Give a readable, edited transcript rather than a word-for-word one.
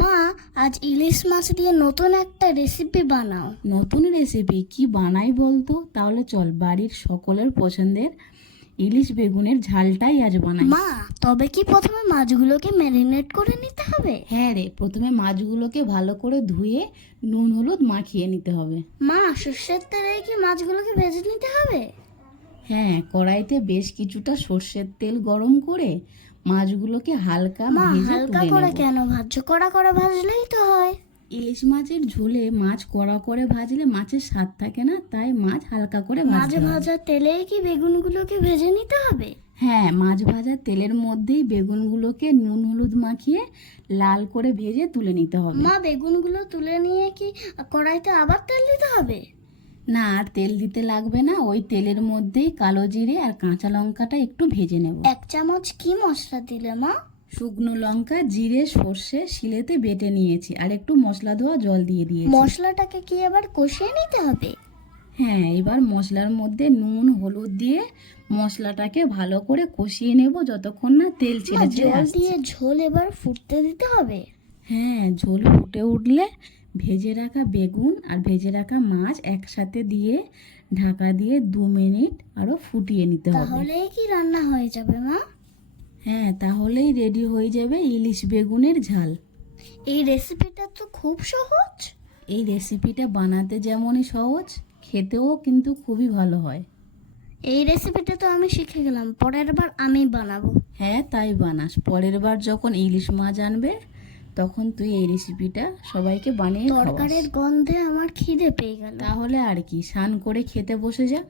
মা, আজ ইলিশ মাছ দিয়ে নতুন একটা রেসিপি বানাও। নতুন রেসিপি কি বানাই বলতো? তাহলে চল, বাড়ির সকলের পছন্দের ইলিশ বেগুনের ঝালটাই আজ বানাই। মা, তবে কি প্রথমে মাছগুলোকে ম্যারিনেট করে নিতে হবে? হ্যাঁ রে, প্রথমে মাছগুলোকে ভালো করে ধুয়ে নুন হলুদ মাখিয়ে নিতে হবে। মা, সর্ষের তেলে কি মাছগুলোকে ভেজে নিতে হবে? হ্যাঁ, কড়াইতে বেশ কিছুটা সর্ষের তেল গরম করে মাছগুলোকে হালকা মা, ভেজে হালকা তুলে করে নেব। কেন ভাজছো? কড়া করে ভাজলেই তো হয়। ইলিশ মাছের ঝোলে মাছ কড়া করে ভাজলে মাছের স্বাদ থাকে না, তাই মাছ হালকা করে মাছ ভাজতে হবে। ভাজা তেলেই কি বেগুনগুলোকে ভেজে নিতে হবে? হ্যাঁ, মাছ ভাজার তেলের মধ্যেই বেগুনগুলোকে নুন হলুদ মাখিয়ে লাল করে ভেজে তুলে নিতে হবে। মা, বেগুনগুলো তুলে নিয়ে কি কড়াইতে আবার তেল দিতে হবে? না, আর তেল দিতে লাগবে না, ওই তেলের মধ্যেই কালো জিরে আর কাঁচা লঙ্কাটা একটু ভেজে নেব। 1 চামচ কি মশলা দিলে মা? শুকনো লঙ্কা, জিরে, সর্ষে শিলেতে বেটে নিয়েছি আর একটু মশলা ধোয়া জল দিয়ে দিয়েছি। মশলাটাকে কি আবার কষিয়ে নিতে হবে? হ্যাঁ, এবার মশলার মধ্যে নুন হলুদ দিয়ে মশলাটাকে ভালো করে কষিয়ে নেব যতক্ষণ না তেল মা, ছেড়ে ছেড়ে জল আসছে। দিয়ে ঝোল এবার ফুটতে দিতে হবে। হ্যাঁ, ঝোল ফুটে উঠলে ভেজে রাখা বেগুন আর ভেজে রাখা মাছ একসাথে দিয়ে ঢাকা দিয়ে 2 মিনিট আরও ফুটিয়ে নিতে হবে। তাহলেই কি রান্না হয়ে যাবে মা? হ্যাঁ, তাহলেই রেডি হয়ে যাবে ইলিশ বেগুনের ঝাল। এই রেসিপিটা তো খুব সহজ। এই রেসিপিটা বানাতে যেমনই সহজ, খেতেও কিন্তু খুবই ভালো হয়। এই রেসিপিটা তো আমি শিখে গেলাম, পরের বার আমি বানাবো। হ্যাঁ, তাই বানাস। পরের বার যখন ইলিশ মাছ আনবে তখন তুই এই রেসিপিটা সবাইকে বানিয়ে খাওয়াস। তরকারির গন্ধে আমার খিদে পেয়ে গেল। তাহলে আর কি, স্নান করে খেতে বসে যা।